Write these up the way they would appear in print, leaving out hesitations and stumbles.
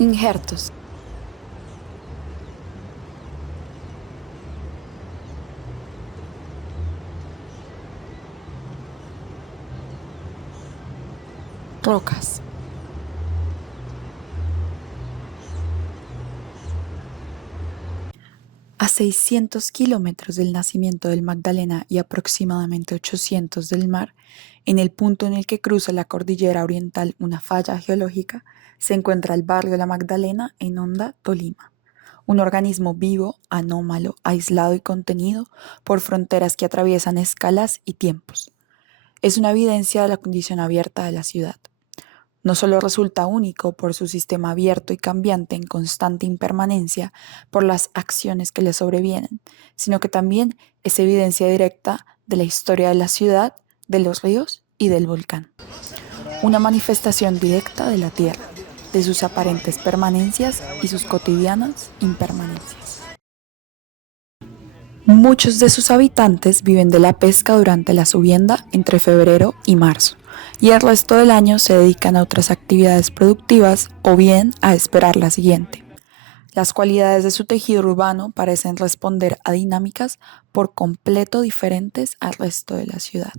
Injertos. Rocas. A 600 kilómetros del nacimiento del Magdalena y aproximadamente 800 del mar, en el punto en el que cruza la cordillera oriental una falla geológica, se encuentra el barrio La Magdalena en Honda, Tolima. Un organismo vivo, anómalo, aislado y contenido por fronteras que atraviesan escalas y tiempos. Es una evidencia de la condición abierta de la ciudad. No solo resulta único por su sistema abierto y cambiante en constante impermanencia por las acciones que le sobrevienen, sino que también es evidencia directa de la historia de la ciudad, de los ríos y del volcán. Una manifestación directa de la Tierra, de sus aparentes permanencias y sus cotidianas impermanencias. Muchos de sus habitantes viven de la pesca durante la subienda entre febrero y marzo, y el resto del año se dedican a otras actividades productivas o bien a esperar la siguiente. Las cualidades de su tejido urbano parecen responder a dinámicas por completo diferentes al resto de la ciudad.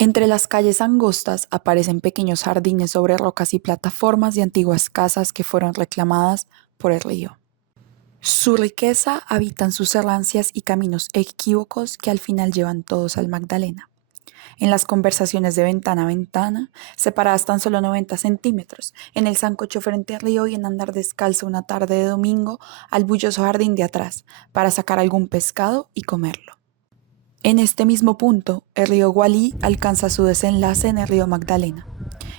Entre las calles angostas aparecen pequeños jardines sobre rocas y plataformas de antiguas casas que fueron reclamadas por el río. Su riqueza habita en sus errancias y caminos equívocos que al final llevan todos al Magdalena. En las conversaciones de ventana a ventana, separadas tan solo 90 centímetros, en el sancocho frente al río y en andar descalzo una tarde de domingo al bulloso jardín de atrás, para sacar algún pescado y comerlo. En este mismo punto, el río Gualí alcanza su desenlace en el río Magdalena,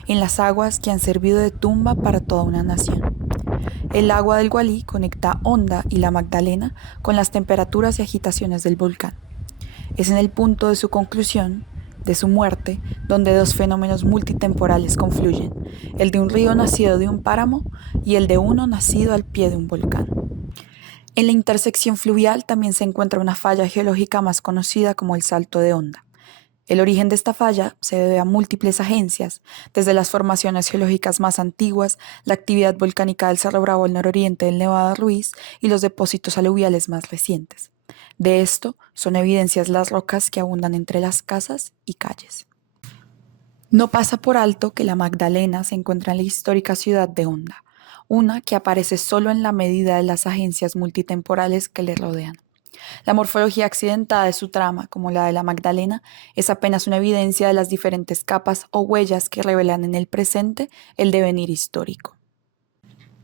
en las aguas que han servido de tumba para toda una nación. El agua del Gualí conecta Honda y la Magdalena con las temperaturas y agitaciones del volcán. Es en el punto de su conclusión, de su muerte, donde dos fenómenos multitemporales confluyen, el de un río nacido de un páramo y el de uno nacido al pie de un volcán. En la intersección fluvial también se encuentra una falla geológica más conocida como el Salto de Honda. El origen de esta falla se debe a múltiples agencias, desde las formaciones geológicas más antiguas, la actividad volcánica del Cerro Bravo al nororiente del Nevado Ruiz y los depósitos aluviales más recientes. De esto son evidencias las rocas que abundan entre las casas y calles. No pasa por alto que la Magdalena se encuentra en la histórica ciudad de Honda, una que aparece solo en la medida de las agencias multitemporales que le rodean. La morfología accidentada de su trama, como la de la Magdalena, es apenas una evidencia de las diferentes capas o huellas que revelan en el presente el devenir histórico.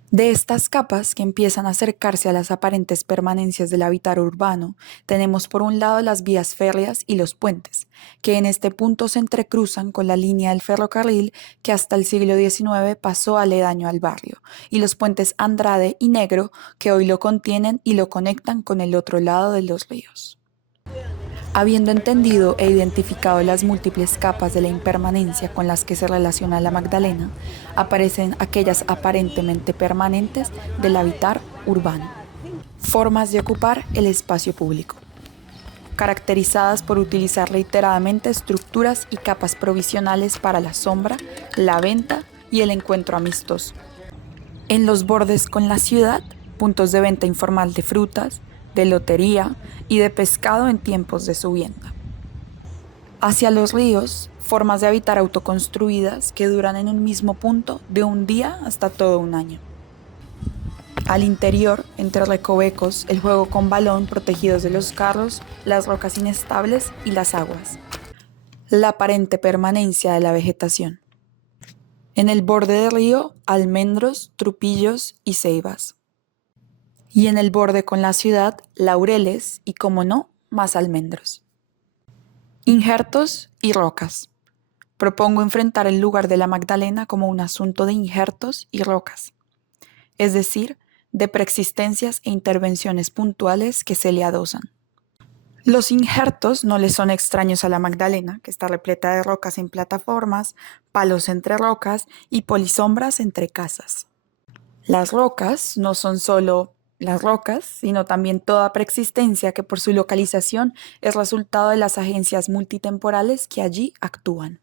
De estas capas que empiezan a acercarse a las aparentes permanencias del hábitat urbano, tenemos por un lado las vías férreas y los puentes, que en este punto se entrecruzan con la línea del ferrocarril que hasta el siglo XIX pasó aledaño al barrio, y los puentes Andrade y Negro, que hoy lo contienen y lo conectan con el otro lado de los ríos. Habiendo entendido e identificado las múltiples capas de la impermanencia con las que se relaciona la Magdalena, aparecen aquellas aparentemente permanentes del habitar urbano. Formas de ocupar el espacio público, caracterizadas por utilizar reiteradamente estructuras y capas provisionales para la sombra, la venta y el encuentro amistoso. En los bordes con la ciudad, puntos de venta informal de frutas, de lotería y de pescado en tiempos de subienda. Hacia los ríos, formas de habitar autoconstruidas que duran en un mismo punto de un día hasta todo un año. Al interior, entre recovecos, el juego con balón protegidos de los carros, las rocas inestables y las aguas. La aparente permanencia de la vegetación. En el borde del río, almendros, trupillos y ceibas. Y en el borde con la ciudad, laureles y, como no, más almendros. Injertos y rocas. Propongo enfrentar el lugar de la Magdalena como un asunto de injertos y rocas, es decir, de preexistencias e intervenciones puntuales que se le adosan. Los injertos no le son extraños a la Magdalena, que está repleta de rocas en plataformas, palos entre rocas y polisombras entre casas. Las rocas no son solo las rocas, sino también toda preexistencia que por su localización es resultado de las agencias multitemporales que allí actúan.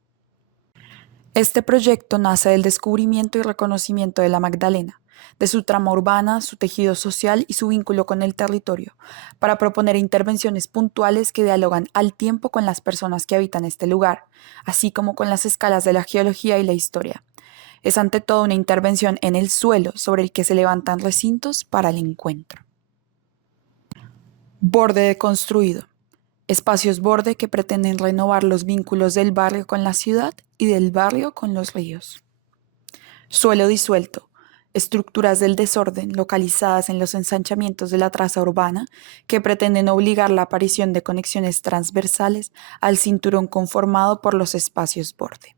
Este proyecto nace del descubrimiento y reconocimiento de la Magdalena, de su trama urbana, su tejido social y su vínculo con el territorio, para proponer intervenciones puntuales que dialogan al tiempo con las personas que habitan este lugar, así como con las escalas de la geología y la historia. Es ante todo una intervención en el suelo sobre el que se levantan recintos para el encuentro. Borde deconstruido. Espacios borde que pretenden renovar los vínculos del barrio con la ciudad y del barrio con los ríos. Suelo disuelto. Estructuras del desorden localizadas en los ensanchamientos de la traza urbana que pretenden obligar la aparición de conexiones transversales al cinturón conformado por los espacios borde.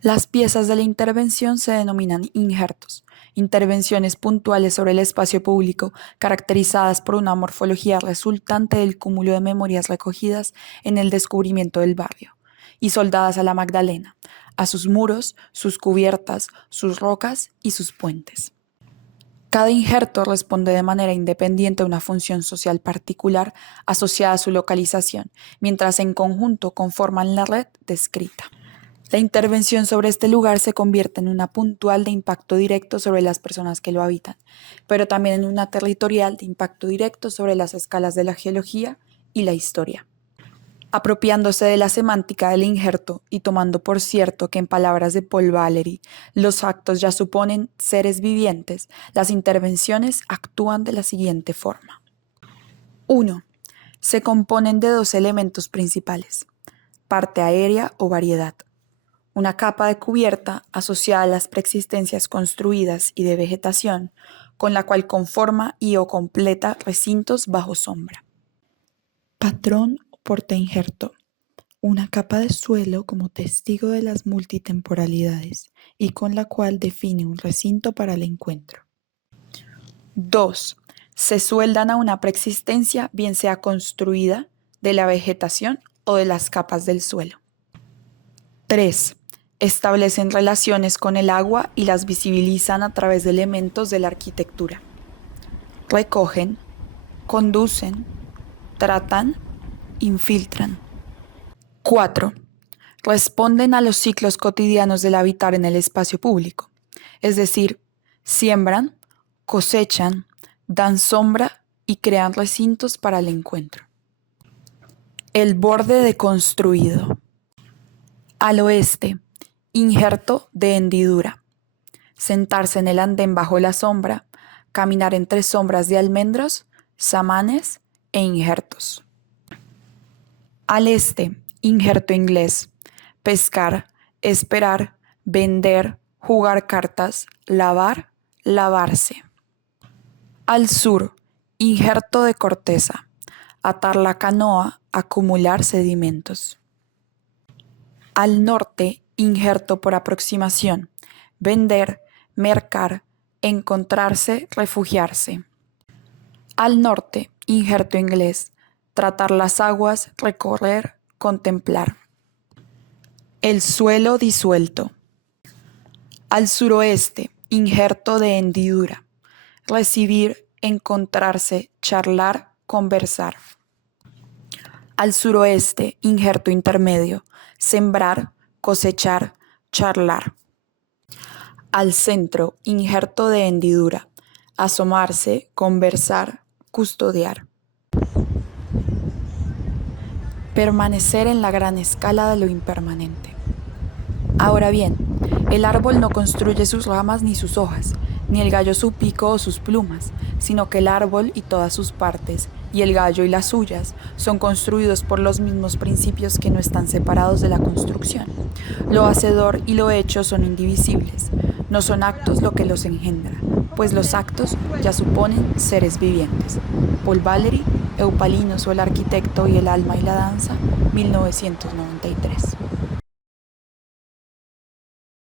Las piezas de la intervención se denominan injertos, intervenciones puntuales sobre el espacio público caracterizadas por una morfología resultante del cúmulo de memorias recogidas en el descubrimiento del barrio, y soldadas a la Magdalena, a sus muros, sus cubiertas, sus rocas y sus puentes. Cada injerto responde de manera independiente a una función social particular asociada a su localización, mientras en conjunto conforman la red descrita. La intervención sobre este lugar se convierte en una puntual de impacto directo sobre las personas que lo habitan, pero también en una territorial de impacto directo sobre las escalas de la geología y la historia. Apropiándose de la semántica del injerto y tomando por cierto que en palabras de Paul Valéry, los actos ya suponen seres vivientes, las intervenciones actúan de la siguiente forma. 1. Se componen de dos elementos principales: parte aérea o variedad. Una capa de cubierta asociada a las preexistencias construidas y de vegetación, con la cual conforma y o completa recintos bajo sombra. Patrón o portainjerto. Una capa de suelo como testigo de las multitemporalidades y con la cual define un recinto para el encuentro. 2. Se sueldan a una preexistencia, bien sea construida, de la vegetación o de las capas del suelo. 3. Establecen relaciones con el agua y las visibilizan a través de elementos de la arquitectura. Recogen, conducen, tratan, infiltran. 4. Responden a los ciclos cotidianos del habitar en el espacio público, es decir, siembran, cosechan, dan sombra y crean recintos para el encuentro. El borde deconstruido. Al oeste, injerto de hendidura. Sentarse en el andén bajo la sombra, caminar entre sombras de almendros, samanes e injertos. Al este, injerto inglés. Pescar, esperar, vender, jugar cartas, lavar, lavarse. Al sur, injerto de corteza. Atar la canoa, acumular sedimentos. Al norte, injerto por aproximación. Vender, mercar, encontrarse, refugiarse. Al norte, injerto inglés. Tratar las aguas, recorrer, contemplar. El suelo disuelto. Al suroeste, injerto de hendidura. Recibir, encontrarse, charlar, conversar. Al suroeste, injerto intermedio. Sembrar, cosechar, charlar. Al centro, injerto de hendidura. Asomarse, conversar, custodiar. Permanecer en la gran escala de lo impermanente. Ahora bien, el árbol no construye sus ramas ni sus hojas, ni el gallo su pico o sus plumas, sino que el árbol y todas sus partes, y el gallo y las suyas, son construidos por los mismos principios que no están separados de la construcción. Lo hacedor y lo hecho son indivisibles, no son actos lo que los engendra, pues los actos ya suponen seres vivientes. Paul Valéry, Eupalinos o el arquitecto y el alma y la danza, 1993.